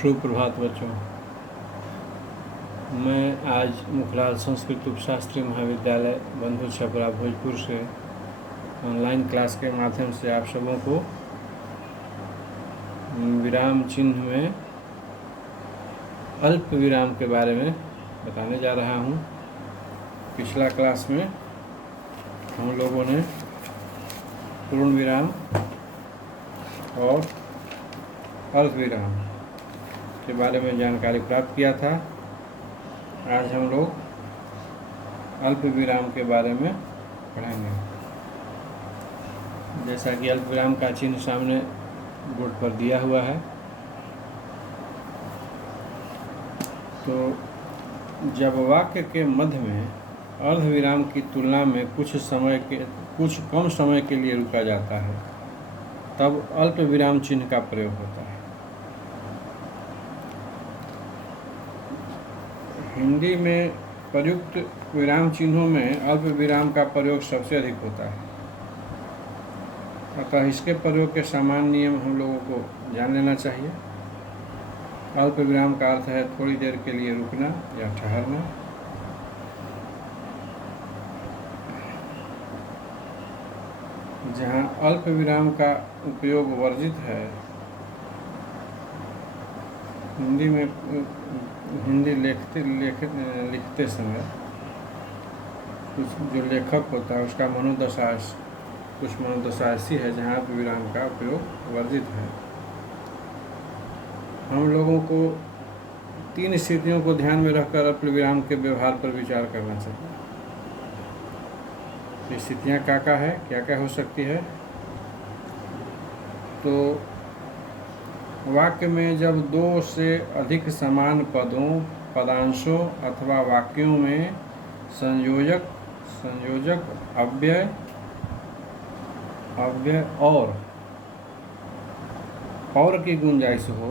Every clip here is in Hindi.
सुप्रभात बच्चों। मैं आज मुखलाल संस्कृत उपशास्त्री महाविद्यालय बंधु छपरा भोजपुर से ऑनलाइन क्लास के माध्यम से आप सबों को विराम चिन्ह में अल्प विराम के बारे में बताने जा रहा हूँ। पिछला क्लास में हम लोगों ने पूर्ण विराम और अर्ध विराम के बारे में जानकारी प्राप्त किया था। आज हम लोग अल्प विराम के बारे में पढ़ेंगे। जैसा कि अल्प विराम का चिन्ह सामने बोर्ड पर दिया हुआ है, तो जब वाक्य के मध्य में अर्ध विराम की तुलना में कुछ कम समय के लिए रुका जाता है, तब अल्प विराम चिन्ह का प्रयोग होता है। हिंदी में प्रयुक्त विराम चिन्हों में अल्प विराम का प्रयोग सबसे अधिक होता है, अतः इसके प्रयोग के सामान्य नियम हम लोगों को जान लेना चाहिए। अल्प विराम का अर्थ है थोड़ी देर के लिए रुकना या ठहरना। जहाँ अल्प विराम का उपयोग वर्जित है, हिंदी लिखते समय कुछ जो लेखक होता है उसका कुछ मनोदशा ऐसी है जहाँ अल्प विराम का उपयोग वर्जित है। हम लोगों को 3 स्थितियों को ध्यान में रखकर अल्प विराम के व्यवहार पर विचार करना चाहिए। ये स्थितियाँ क्या है, क्या हो सकती है? तो वाक्य में जब 2 से अधिक समान पदांशों अथवा वाक्यों में संयोजक अव्यय और की गुंजाइश हो,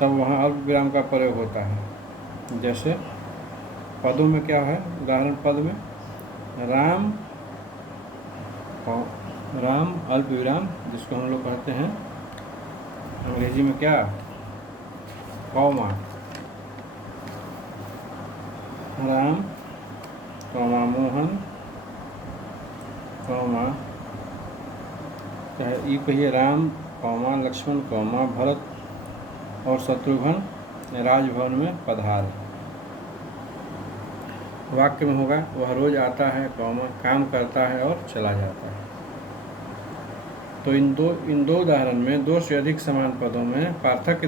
तब वहाँ अल्प विराम का प्रयोग होता है। जैसे पदों में क्या है? उदाहरण पद में राम अल्प विराम, जिसको हम लोग कहते हैं अंग्रेजी में क्या, comma. Ram comma Mohan comma, चाहे ये कहिए राम कॉमा लक्ष्मण कॉमा भरत और शत्रुघ्न राजभवन में पधारे। वाक्य में होगा वह रोज आता है कॉमा काम करता है और चला जाता है। तो इन दो उदाहरण में 2 से अधिक समान पदों में पार्थक्य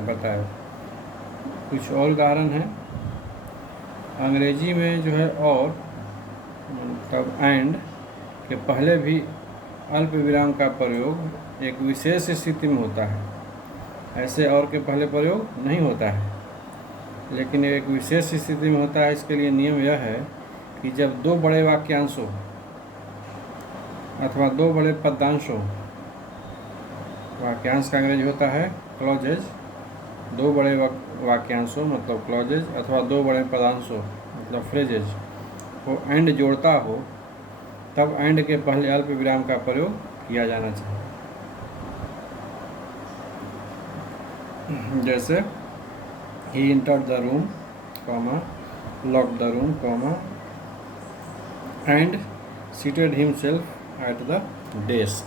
बताया। कुछ और उदाहरण हैं। अंग्रेजी में जो है और तब एंड के पहले भी अल्प विराम का प्रयोग एक विशेष स्थिति में होता है। ऐसे और के पहले प्रयोग नहीं होता है, लेकिन एक विशेष स्थिति में होता है। इसके लिए नियम यह है कि जब 2 बड़े वाक्यांशों अथवा 2 बड़े पदांशों, वाक्यांश का अंग्रेजी होता है क्लॉजेज, 2 बड़े वाक्यांशों मतलब क्लॉजेज अथवा 2 बड़े पदांशों मतलब फ्रेजेज को एंड जोड़ता हो, तब एंड के पहले अल्प विराम का प्रयोग किया जाना चाहिए। जैसे he entered the room, locked the room, and seated himself at the desk।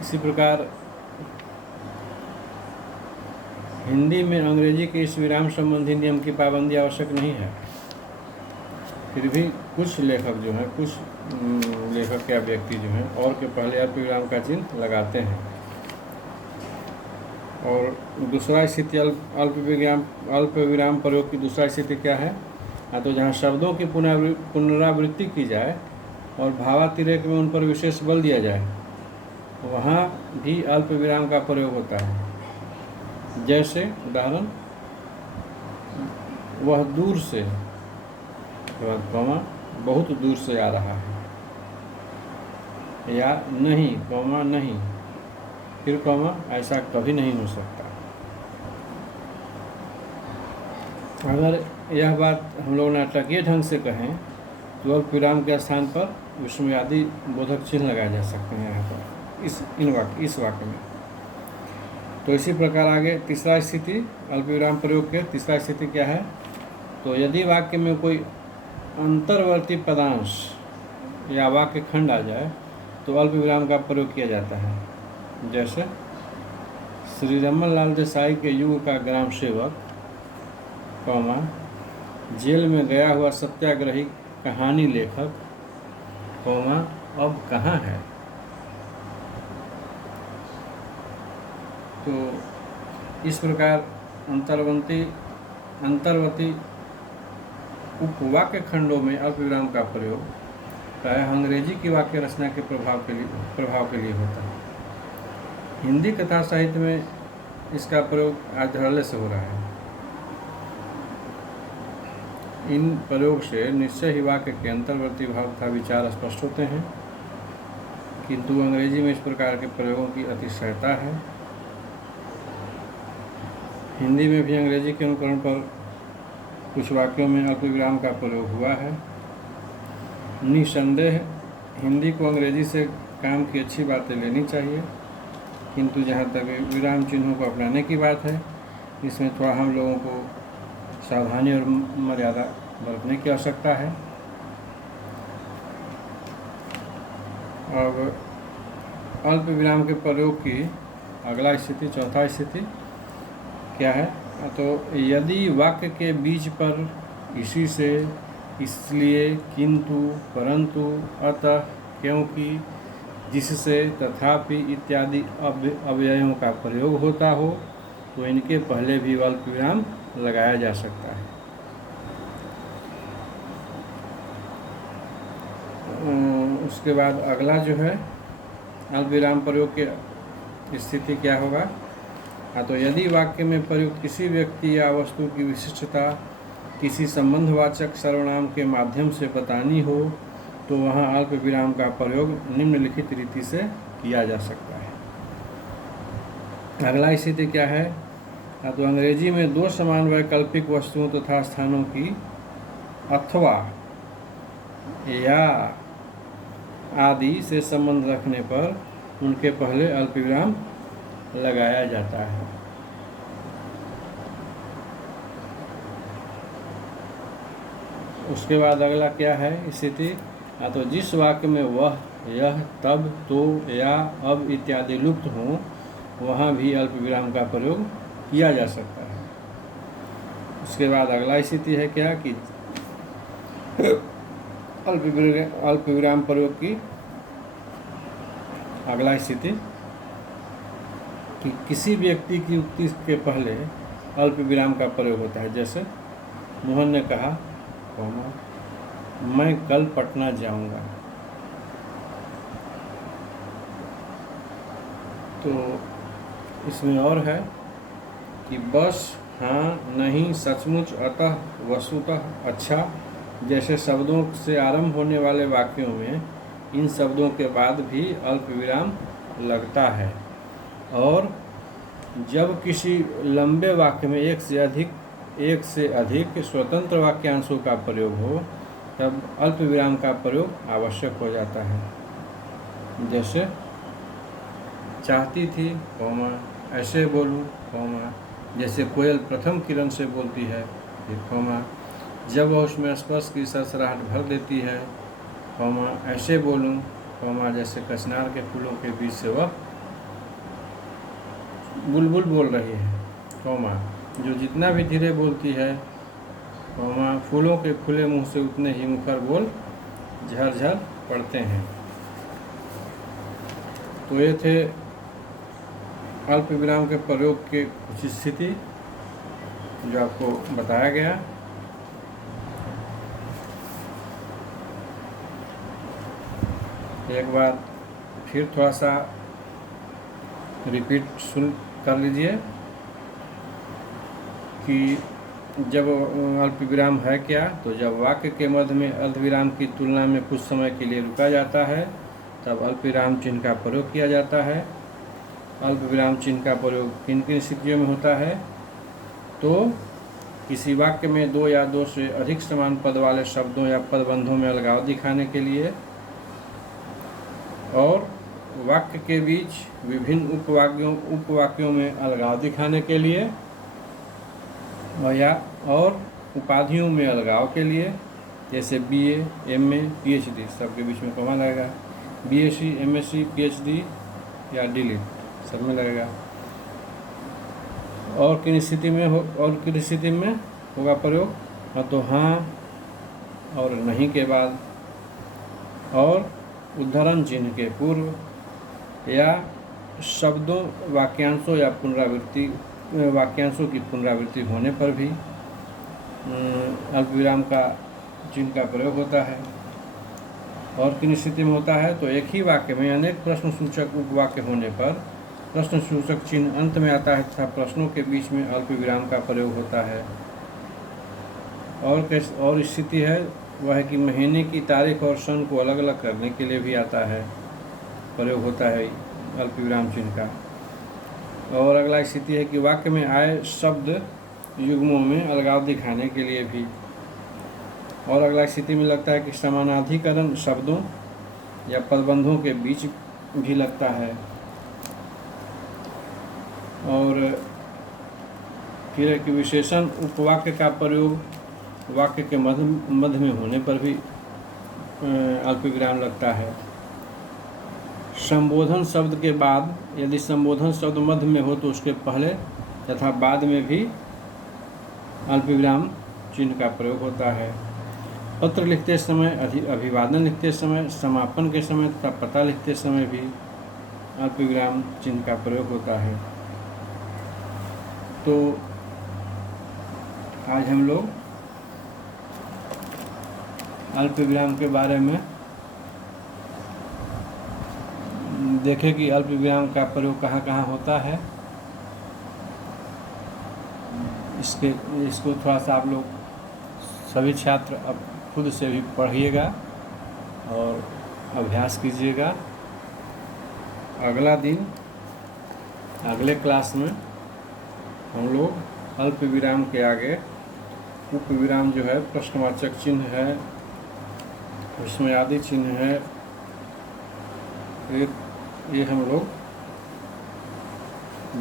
इसी प्रकार हिंदी में अंग्रेजी के इस विराम संबंधी नियम की पाबंदी आवश्यक नहीं है। फिर भी कुछ लेखक जो हैं, कुछ लेखक या व्यक्ति जो हैं और के पहले अल्प विराम का चिन्ह लगाते हैं। और दूसरा स्थिति अल्प विराम प्रयोग की दूसरा स्थिति क्या है? तो जहाँ शब्दों की पुनरावृत्ति की जाए और भावातिरेक में उन पर विशेष बल दिया जाए, वहाँ भी अल्प विराम का प्रयोग होता है। जैसे उदाहरण वह दूर से कॉमा बहुत दूर से आ रहा है, या नहीं कॉमा नहीं फिर कॉमा ऐसा कभी नहीं हो सकता। अगर यह बात हम लोग नाटकीय ढंग से कहें तो अल्प विराम के स्थान पर विस्मयादि बोधक चिन्ह लगाए जा सकते हैं यहाँ पर इस वाक्य में। तो इसी प्रकार आगे तीसरा स्थिति अल्प विराम प्रयोग के तीसरा स्थिति क्या है, तो यदि वाक्य में कोई अंतर्वर्ती पदांश या वाक्य खंड आ जाए तो अल्प विराम का प्रयोग किया जाता है। जैसे श्री रमन लाल देसाई के युग का ग्राम सेवक, कौमा, जेल में गया हुआ सत्याग्रही कहानी लेखक, कौमा, अब कहाँ है। तो इस प्रकार अंतर्वर्ती उपवाक्य खंडों में अल्प विराम का प्रयोग प्रायः अंग्रेजी की वाक्य रचना के प्रभाव के लिए होता है। हिंदी कथा साहित्य में इसका प्रयोग आज धड़ल्ले से हो रहा है। इन प्रयोग से निश्चय ही वाक्य के अंतर्वर्ती भाव तथा विचार स्पष्ट होते हैं, किंतु अंग्रेजी में इस प्रकार के प्रयोगों की अतिशयता है। हिंदी में भी अंग्रेजी के अनुकरण पर कुछ वाक्यों में अल्प विराम का प्रयोग हुआ है। निसंदेह हिंदी को अंग्रेजी से काम की अच्छी बातें लेनी चाहिए, किंतु जहाँ तक विराम चिन्हों को अपनाने की बात है, इसमें थोड़ा हम लोगों को सावधानी और मर्यादा बरतने की आवश्यकता है। अब अल्प विराम के प्रयोग की अगला स्थिति, चौथा स्थिति क्या है, तो यदि वाक्य के बीच पर इसी से, इसलिए, किंतु, परंतु, अतः, क्योंकि, जिससे, तथापि इत्यादि अव्ययों का प्रयोग होता हो तो इनके पहले भी अल्प विराम लगाया जा सकता है। उसके बाद अगला जो है अल्प विराम प्रयोग की स्थिति क्या होगा, तो यदि वाक्य में प्रयुक्त किसी व्यक्ति या वस्तु की विशिष्टता किसी संबंधवाचक सर्वनाम के माध्यम से बतानी हो तो वहाँ अल्प विराम का प्रयोग निम्नलिखित रीति से किया जा सकता है। अगला स्थिति क्या है, तो अंग्रेजी में दो समान वैकल्पिक वस्तुओं तथा स्थानों की अथवा या आदि से संबंध रखने पर उनके पहले अल्प विराम लगाया जाता है। उसके बाद अगला क्या है स्थिति, तो जिस वाक्य में वह, यह, तब, तो या अब इत्यादि लुप्त हों वहाँ भी अल्प विराम का प्रयोग किया जा सकता है। उसके बाद अगला स्थिति है क्या कि अल्प विराम प्रयोग की अगला स्थिति कि किसी व्यक्ति की उक्ति के पहले अल्प विराम का प्रयोग होता है। जैसे मोहन ने कहा, मैं कल पटना जाऊंगा। तो इसमें और है कि बस, हाँ, नहीं, सचमुच, अतः, वस्तुतः, अच्छा जैसे शब्दों से आरंभ होने वाले वाक्यों में इन शब्दों के बाद भी अल्प विराम लगता है। और जब किसी लंबे वाक्य में एक से अधिक स्वतंत्र वाक्यांशों का प्रयोग हो तब अल्प विराम का प्रयोग आवश्यक हो जाता है। जैसे चाहती थी, ऐसे बोलूं, जैसे कोयल प्रथम किरण से बोलती है, जब वह उसमें स्पर्श की सरसराहट भर देती है, ऐसे बोलूं, जैसे कचनार के फूलों के बीच से वह बुलबुल बोल रही है, जो जितना भी धीरे बोलती है, फूलों के खुले मुंह से उतने ही मुखर बोल झरझर पड़ते हैं। तो ये थे अल्प विराम के प्रयोग के कुछ स्थिति जो आपको बताया गया। एक बार फिर थोड़ा सा रिपीट कर लीजिए कि जब अल्प विराम है क्या, तो जब वाक्य के मध्य में अर्धविराम की तुलना में कुछ समय के लिए रुका जाता है तब अल्प विराम चिन्ह का प्रयोग किया जाता है। अल्प विराम चिन्ह का प्रयोग किन किन स्थितियों में होता है, तो किसी वाक्य में दो या दो से अधिक समान पद वाले शब्दों या पदबंधों में अलगाव दिखाने के लिए, और वाक्य के बीच विभिन्न उपवाक्यों में अलगाव दिखाने के लिए और उपाधियों में अलगाव के लिए, जैसे BA, MA, PhD सबके बीच में कॉमा लगेगा। BSc, MSc, PhD या DLit सब में लगेगा। और किन स्थिति में होगा प्रयोग? तो हाँ और नहीं के बाद, और उद्धरण चिन्ह के पूर्व, या शब्दों, वाक्यांशों या वाक्यांशों की पुनरावृत्ति होने पर भी अल्पविराम का चिन्ह का प्रयोग होता है। और किन स्थिति में होता है? तो एक ही वाक्य में अनेक प्रश्नसूचक उपवाक्य होने पर प्रश्नसूचक चिन्ह अंत में आता है तथा प्रश्नों के बीच में अल्पविराम का प्रयोग होता है। और स्थिति है वह है कि महीने की तारीख और सन को अलग अलग करने के लिए भी आता है, प्रयोग होता है अल्पविराम चिन्ह का। और अगला स्थिति है कि वाक्य में आए शब्द युग्मों में अलगाव दिखाने के लिए भी। और अगला स्थिति में लगता है कि समानाधिकरण शब्दों या पदबंधों के बीच भी लगता है। और फिर है कि विशेषण उपवाक्य का प्रयोग वाक्य के मध्य में होने पर भी अल्पविराम लगता है। संबोधन शब्द के बाद यदि संबोधन शब्द मध्य में हो तो उसके पहले तथा बाद में भी अल्पविराम चिन्ह का प्रयोग होता है। पत्र लिखते समय, अभिवादन लिखते समय, समापन के समय तथा पता लिखते समय भी अल्पविराम चिन्ह का प्रयोग होता है। तो आज हम लोग अल्पविराम के बारे में देखें कि अल्पविराम का प्रयोग कहाँ कहाँ होता है। इसको थोड़ा सा आप लोग सभी छात्र अब खुद से भी पढ़िएगा और अभ्यास कीजिएगा। अगला दिन अगले क्लास में हम लोग अल्पविराम के आगे उपविराम जो है, प्रश्नवाचक चिन्ह है, विस्मयादि चिन्ह है, ये हम लोग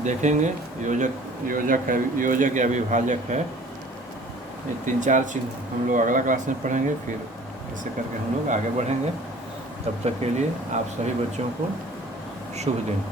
देखेंगे। योजक या विभाजक है, ये 3-4 चिन्ह हम लोग अगला क्लास में पढ़ेंगे। फिर ऐसे करके हम लोग आगे बढ़ेंगे। तब तक के लिए आप सभी बच्चों को शुभ दिन।